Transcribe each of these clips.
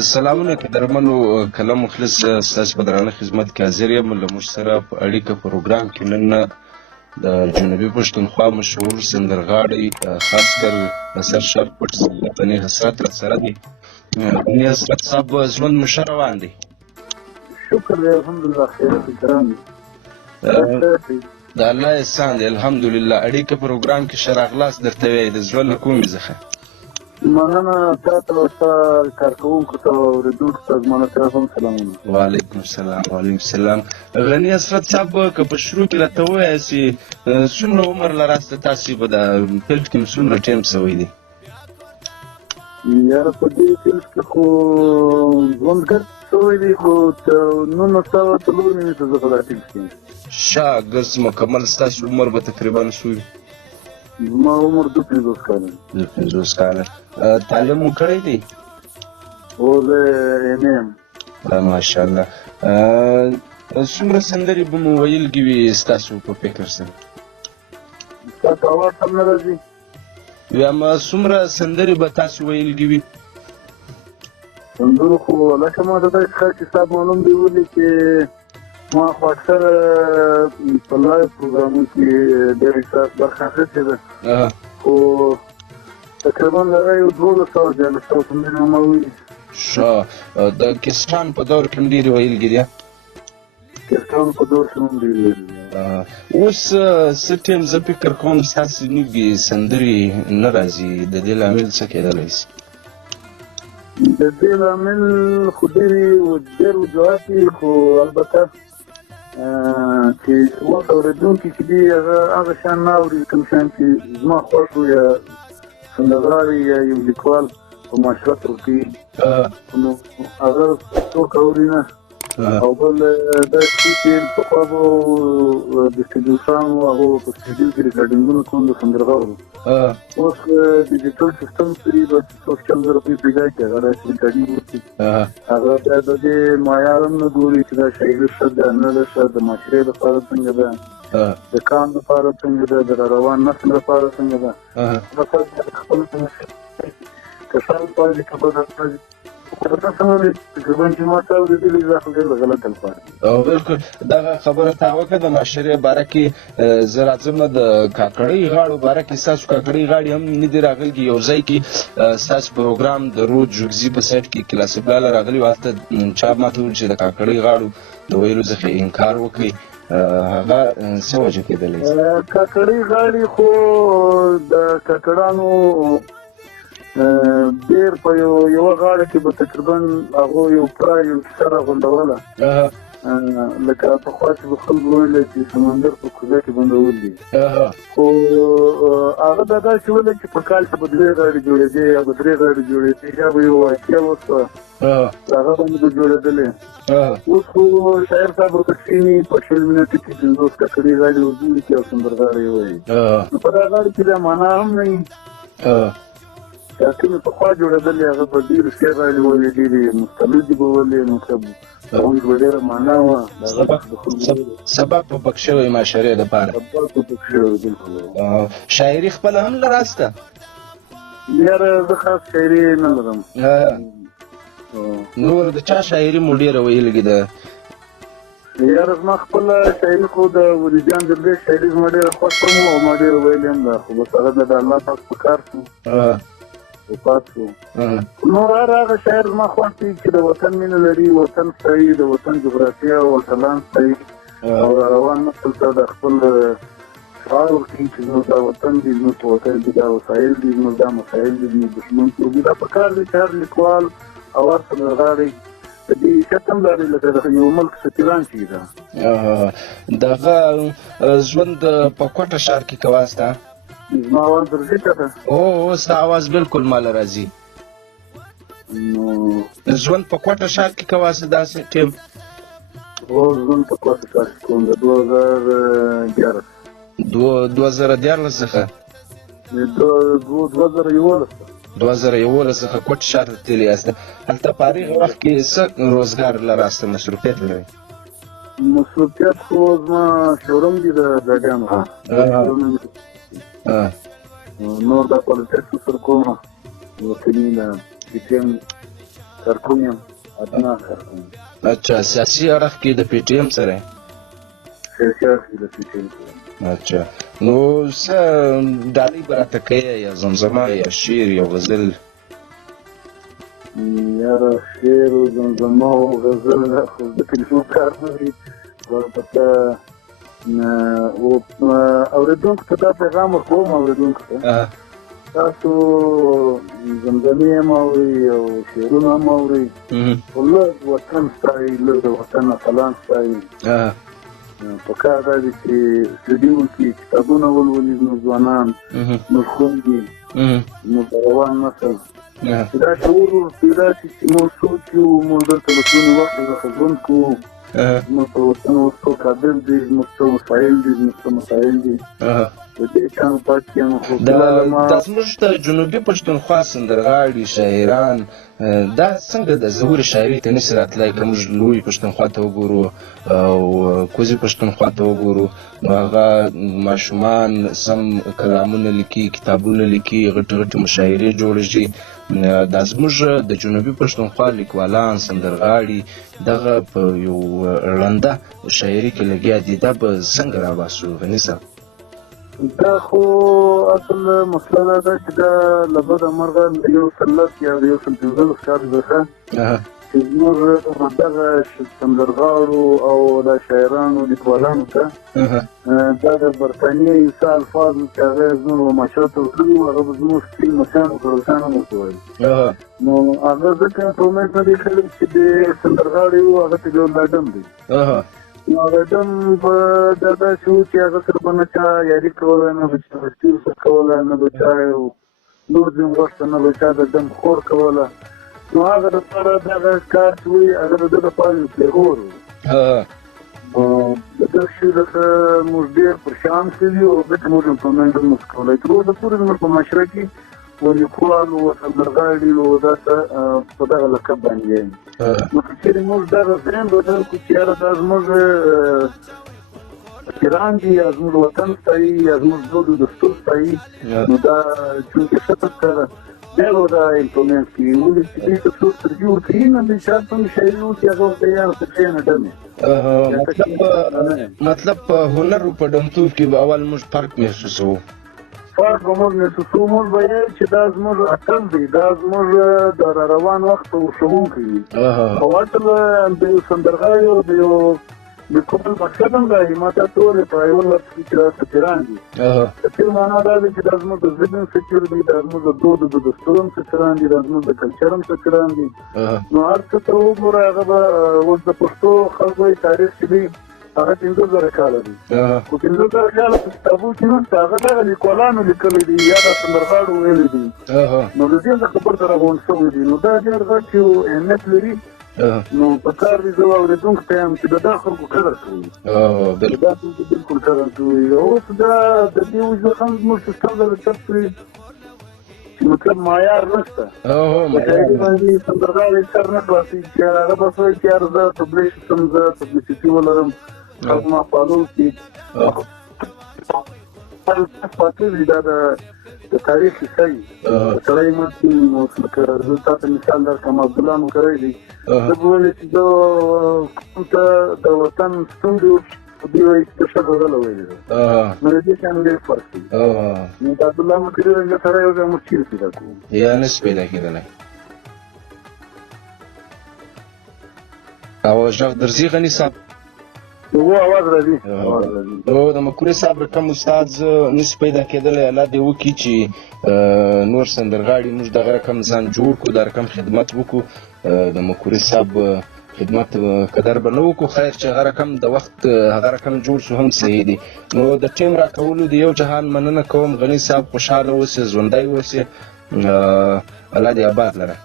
سلامونه قدرمنو کلام مخلص ستاسو په درانه خدمت کې حاضر یم. له موږ سره په اړیکه پروګرام کې نن د جنوبي پښتونخوا مشهور سندرغاړی خاص کر نصر شرف پټ سلطنې حسرت را سره دی. حسرت صاحب ژوند مو ښه روان دی؟ شکر دی الحمدلله خیرات کرام دی د الله احسان دی الحمدلله. اړیکه پروګرام کې ښه راغلاست درته وایي د زړه له کومې څخه مننه. تا ته او ستا کارکوونکو ته او اورېدونکو ته زما له طرفه هم سلامونه. وعلیکم السلام. وعلیکم السلام. غني حسرت صاحب که په شروع کې راته ووایاست چې څومره عمر لراست تاسو په د فیلډ کې څومره ټایم شوی دی؟ یاره په دې فیلډ کې خو ژوند ګډ شوی دی خو 1993 زه په دا فیلډ کې یم. ښه ګز مکمل ستاسو عمر به تقریبا څو وي؟ زما عمر 52 کاله. 52 کاله. تعلیم مو کړی دی؟ او زه ایم یم. ماشاءالله. څومره سندرې به مو ویلګې وي ستاسو په فکر سره؟ ستا ته اواز هم نه راځي؟ وایم څومره سندرې به تاسو ویلګې وي؟ سندرو خو لکه ما ته داسې ښکاري چې ستا معلوم دی ولې چې ما خو اکثره په لایو پروګرامونو کې ډېر احساس برخه اخیستې ده خو تقریبا د هغه یو 1200 دیارلس سندرې ما ویلي. ښه د کیسټان په دور کې هم ډېرې ویلګې دي؟ کیسټان په دور کې هم ډېرې ویلي. اوس څه ټایم زه فکر کوم ستاسې نږدې سندرې نه راځي، د دې لامل څه کېدلی شي؟ د دې لامل خو ډېر وجوهات دي خو البته چې اوس اورېدونکي چې دي هغه شیان نه اوري کوم شیان چې زما خوښ وي یا سندرغاړی یا یو لیکوال په معاشرت ورکوي نو هغه څوک اوري نه. او بل دا شي چې پخوا به ډسټریبیوټرانو هغو په سټډیو کې ریکارډینګونه کول د سندرغاړو. اوس ډیجیټل سیسټم پرې به څوک 4000 روپۍ پیدا کړي هغه داسې ریکارډینګ وکړي. هغه بیا د دې معیار هم نه ګوري چې دا شاعري ښه ده نه ده ښه، د معاشرې لپاره څنګه ده، د کام لپاره څنګه ده، د راروان نسل لپاره څنګه ده. خپل کسان پاتې کبه بالکل دغه خبره تا وکړه د معاشرې باره کې. زه راځم د کاکړۍ غاړو باره کې. ستاسو کاکړۍ غاړې هم نه دي راغلي یو ځای کې ستاسو پروګرام د رود جوګزي په سایټ کې کلاسیک لاله راغلي و، هلته چا ماته وویل چې د کاکړۍ غاړو د ویلو څخه انکار وکړي. هغه څه وجه کېدلی شي؟ کاکړۍ غاړې خو د کاکړانو ډېر په یوه غاړه کې به تقریبا هغو یو پوره یو کیسه راغونډوله لکه پخوا چې به خلکو ویله چې سمندر په کوزه کې بندول دي خو هغه به داسې ویله چې په کال کې به 2 غاړې جوړېدې یا به 3 غاړې جوړېدې یا به یو واقعه وسوه هغه باندې به جوړېدلې. اوس خو شاعر صاحب ورکښېني په 20 منټو کې 50 کاکړۍ غاړې ولیکي او سندرغاړی ووایي نو په دغه غاړې کې دا معنا هم نه وي. کومې پخوا جوړېدلې هغه به ډېرې ښې غاړې ولې ډېرې مستندې به ولې مطلب هغوی به ډېره معنا وه سبق به پکې شوی معاشرې دپاره. سبق به پکې شوی بلکل. شاعري خپله هم لراسته؟ یاره زه خاص شاعري نه لرم. نور د چا شاعري مو ډېره ویلګې ده؟ یاره زما خپله شاعري خو د ولیجان درویش شاعري زما ډېره خوښه وه او ما ډېره ویلې هم ده خو بس هغه د الله پاک په کار شو وفات شو. نور هغه شاعر زما خوښ دی چې د وطن مینه لري، وطن ستایي، د وطن جغرافیه او اتلان ستایي او روان نسل ته د خپل شعار ورکوي چې زموږ دا وطن دی، زموږ په وطن کې دا وسایل دي، زموږ دا مسایل دي، زموږ دښمن څوک دي. دا په کار دی چې هر لیکوال او هر سندرغاړی د دې حیثیت هم لري لکه د یو ملک سفیران چې ده. دغه ژوند په کوټه ښار کې کواسته؟ زما اواز درځي که ده؟ او ستا اواز بالکل ماله راځي. نو ژوند په کوټه ښار کې کواسته داسې ټیم؟ هو ژوند په کوټه ښار کې کوم د 2011 څخه 2011 څخه کوټه ښار ته تللي یاسته. هلته په هغه وخت کې څه روزګار لراسته، مصروفیت لرئ؟ مصروفیت خو زما شورم دي د ګاډیانو نور دا پالیټکس سره کوم وطني د پی ټي ایم کارکون یم ادنا کارکون. اچھا سیاسي اړخ کې د پی ټی ایم سره سیاسي اړخ کې د پی ټی ایم سره. اچھا نو څه ډالۍ به راته کوې یا زمزمه یا شعر یا غزل؟ یاره شعر و زمزمه و غزل خو د کلمو کار نه وي، البته اورېدونکو ته دا پیغام ورکوم اورېدونکو ته تاسو زمزمې هم اورئ او شعرونه هم اورئ، خو لږ وطن ستایئ، لږ د وطن اتلان ستایئ. پکار دا دی چې سټډي وکړي، کتابونه ولولي زموږ ځوانان، زموږ خویندې، زموږ روان نسل، چې دا شعور ور پیدا شي چې موږ سوچو، موږ دلته له څونه وخته څخه ژوند کوو، زموږ په وطن اوس څو کابل دي، زموږ څو وسایل دي، زموږ څو مسایل دي، د دې شیانو پاتې یم. خو دا زموږ د جنوبي پښتونخوا سندرغاړي شاعران دا څنګه د ظهور شاعري ته نشي راتلی؟ که موږ لوی پښتونخوا ته وګورو او کوزي پښتونخوا ته وګورو نو هغه ماشومان سم کلامونه لیکي، کتابونه لیکي، غټې غټې مشاعرې جوړې شي. دا زموږ د جنوبي پښتونخوا لیکوالان سندرغاړي دغه په یو ړنده شاعري کې لګیا دي، دا به څنګه راباسو غني صاحب؟ دا خو اصل مسله دا ده چې دا له بده مرغه د یو سلت یا د یو سل پنځلس کال څخه چې زموږ دغه سندرغاړو او د شاعرانو لیکوالانو ته دا د برټانیې عیسی الفاظ چې هغه زموږ مشاهده وکړو، هغه به زموږ سپین مشان وکړوسان هم ورته وایي. نو هغه ځکه په امید نه دی خلک چې د سندرغاړي وو هغه ته یو لاډم دی. نو لاډم په دا داسې وو چې هغه سره به نه چا یاري کوله، نه به چا رسټي ورسره کوله، نه به چا یو نور ځین غوښته، نه به چا د دم خور کوله. نو هغه دپاره دغه کار چې وي هغه د ده دپاره یو پیغور و. د دغه شي څخه موږ ډېر پرشان شوي او ځکه موږ هم په منډه نشو کولی. تر اوسه پورې زموږ په معاشره کې و لیکوالو و سندرغاړي و داسې په دغه لقب باندې یم. نو که چېرې موږ دغه ذهن بدل کړو چې یاره دا زموږ فقیران دي یا زموږ وطن ستایي یا زموږ دود و دستور ستایي، نو دا چونکې ښه تذکره ده بیا به دا امپلمنټ کړي. ولې چې دوی ته څوک ترجیح ورکوي نه د چا څه شاعري وکړي هغه ورته یاره څه شی نه ډمې. مطلب په هنر په ډمتوب کې به اول موږ فرق محسوسوو. فرق به موږ محسوسوو، موږ به یې چې دا زموږ اتل دی، دا زموږ د را روان وخت ورښوونکی وي. او اصل د یو سندرغاړي او د یو لیکوال مقصد هم دا وي، ما تاسو وویل په یوه لفظ کې چې دا سفیران دي. سفیر معنا دا دی چې دا زموږ د ذهن سفیر دي، دا زموږ د دود د دستور هم سفیران دي، دا زموږ د کلچر هم سفیران دي. نو هر څه ته وګوره هغه به اوس د پښتو خلکو یې تاریخ چې دی هغه 15,000 کاله دي، خو 15,000 کاله په کتابو کې نشته، هغه دغه لیکوالانو لیکلی دي یا د سندرغاړو ویلي دي. نو د دې څخه خبر سره غونډ شوي دي. نو دا ډېر غټ یو اهمیت لري. نو په کار دي زه اورېدونکو ته یم چې د دا خلکو قدر کوي، دا خلکو بلکل قدر کوي. اوس دا د دې وجه هم زموږ سیسټم دغه چپ کړي چې مطلب معیار نشته. په شاعري باندې سندرغاړی سر نه خلاصوي چې هغه بس وایي چې یاره زه پبلیش شم، زه پبلیسټي ولرم، خلک ما فالو کړي. پاتې وي دا د تاریخ کیسه وي. سړی ماتې اوس لکه زه تا ته مثال درکړم، عبدالله نوکری دی، زه به ویلې چې زه کوم ته د وطن ستونزې دوی وایي چې د ښه غزله ویلې ده. نو د دې شیانو ډېر فرق دی. نو د عبدالله نوکري رنګه سره یو ځای موږ چیرې پیدا کوو یا نشي پیدا کېدلی. او غږ درځي غني صاحب؟ आवाज راځي. نو د مکوري صاحب رقم استاد نشي پیدا کېدلی، الله دې وکړي چې نور سندرغاړي موږ دغه رقم ځان جوړ کړو، دا رقم خدمت وکړو. د مکوري صاحب خدمت قدر به نه وکړو، خیر چې هغه رقم د وخت هغه رقم جوړ شو هم صحیح دی. نو د ټیم راکولو د یو جهان مننه کوم. غني صاحب خوشحاله اوسې، ژوندی اوسې، الله دې آباد لره.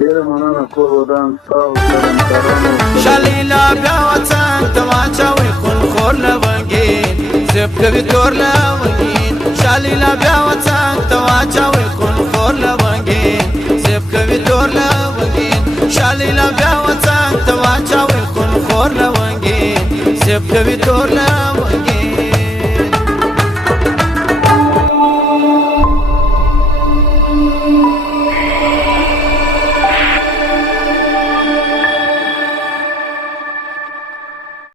ډېره مننه کور ودان ستا او سره همکارانو. شلیلا بیا وطن ته واچوئ خونخور لونګین، زب کوي تور لونګین. شلیلا بیا وطن ته واچوئ خونخور لونګین، زب کوي تور لونګین. شلیلا بیا وطن ته واچوئ خونخور لونګین، زب کوي تور لونګین.